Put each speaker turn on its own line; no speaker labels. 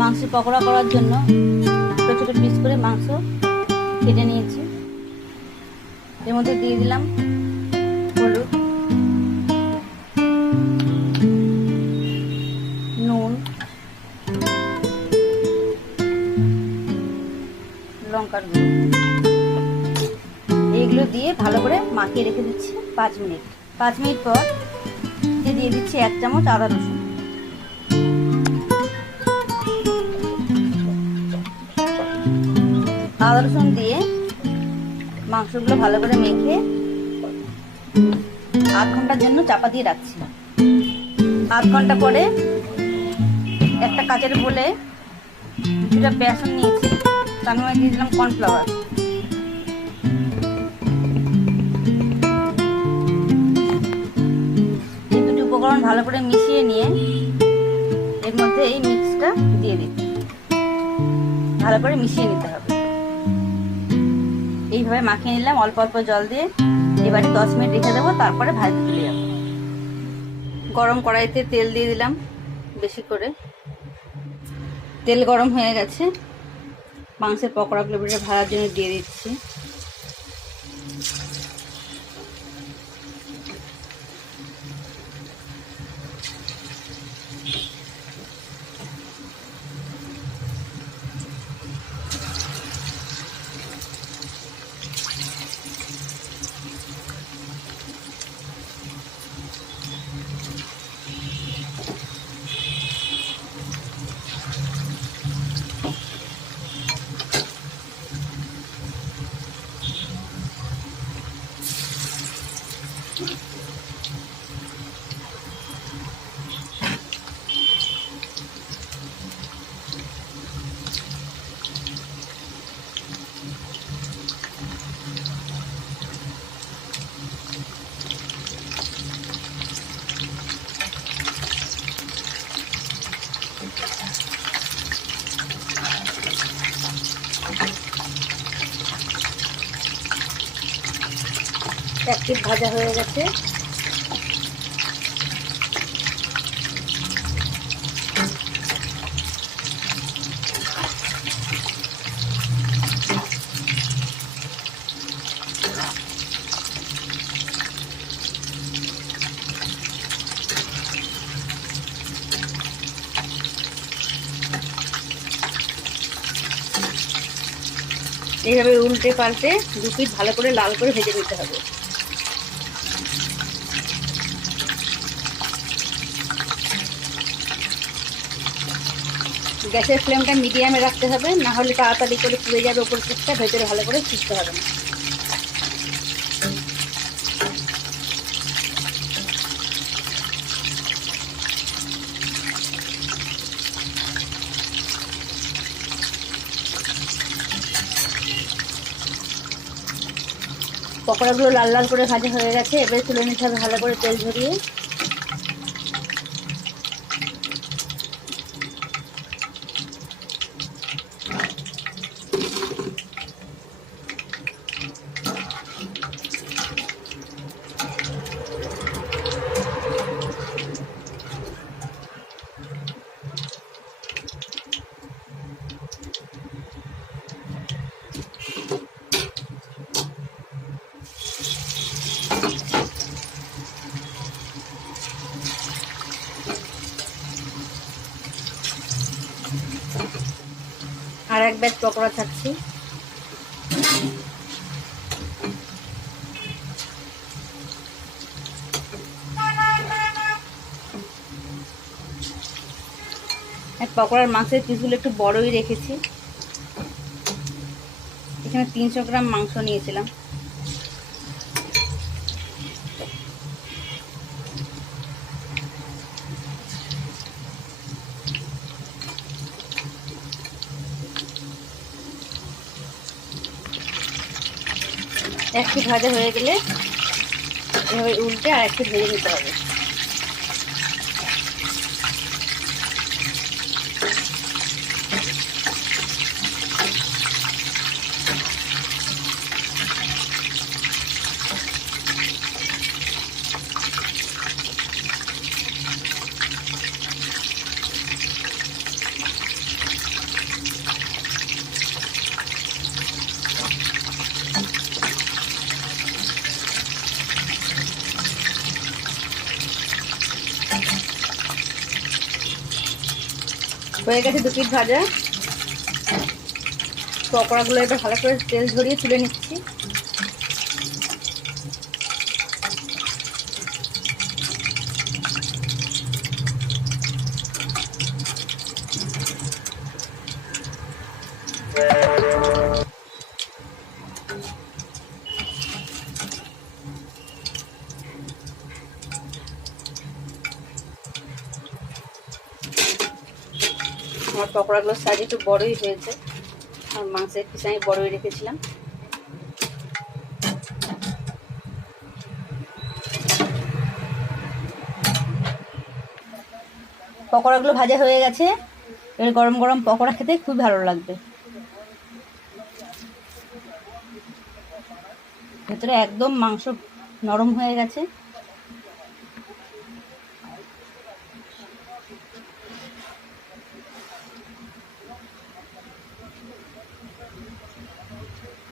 মাংসের পকোড়া করার জন্য ছোটো ছোটো পিস করে মাংস কেটে নিয়েছি। এর মধ্যে দিয়ে দিলাম হলুদ, নুন, লঙ্কার গুঁড়ো। এইগুলো দিয়ে ভালো করে মাখিয়ে রেখে দিচ্ছি পাঁচ মিনিট। পাঁচ মিনিট পর দিয়ে দিচ্ছি এক চামচ আদা রসুন। আদা রসুন দিয়ে মাংসগুলো ভালো করে মেখে আধ ঘণ্টার জন্য চাপা দিয়ে রাখছি। আধ ঘণ্টা পরে একটা কাচের বলে কিছুটা বেসন নিয়েছি। তার মধ্যে দিয়ে দিলাম কর্নফ্লাওয়ার। এই দুটি উপকরণ ভালো করে মিশিয়ে নিয়ে এর মধ্যে এই মিক্সটা দিয়ে দিচ্ছি। ভালো করে মিশিয়ে নিতে হবে। এইভাবে মাখিয়ে নিলাম, অল্প অল্প জল দিয়ে। এবারে দশ মিনিট রেখে দেবো, তারপরে ভাজতে তুলে যাব গরম কড়াইতে তেল দিয়ে দিলাম বেশি করে। তেল গরম হয়ে গেছে। মাংসের পকোড়াগুলো ভাজার জন্য দিয়ে দিচ্ছি। এক পিঠ ভাজা হয়ে গেছে। এইভাবে উল্টে পাল্টে দু পিঠ ভালো করে লাল করে ভেজে নিতে হবে। গ্যাসের ফ্লেমটা মিডিয়ামে রাখতে হবে, না হলে তাড়াতাড়ি করে পুড়ে যাবে ওপর পিঠটা ভেতরে ভালো করে শিখতে হবে না। পকোড়াগুলো লাল লাল করে ভাজা হয়ে গেছে, এবারে তুলে নিতে হবে ভালো করে তেল ঝরিয়ে আর এক ব্যাগ পকোড়া থাকছে। পকোড়ার মাংসের পিসগুলো একটু বড়ই রেখেছি। এখানে তিনশো গ্রাম মাংস নিয়েছিলাম। একটু ভাজা হয়ে গেলে এভাবে উল্টে আর একটু ভেজে নিতে হবে। হয়ে গেছে দু পিঠ ভাজা। পকোড়াগুলো এবার ভালো করে তেল ঝরিয়ে তুলে নিচ্ছি। আমার পকোড়াগুলোর সাইজ একটু বড়ই হয়েছে। আর মাংসের পিস আমি বড়ই রেখেছিলাম। পকোড়াগুলো ভাজা হয়ে গেছে। এর গরম গরম পকোড়া খেতে খুব ভালো লাগবে। ভেতরে একদম মাংস নরম হয়ে গেছে।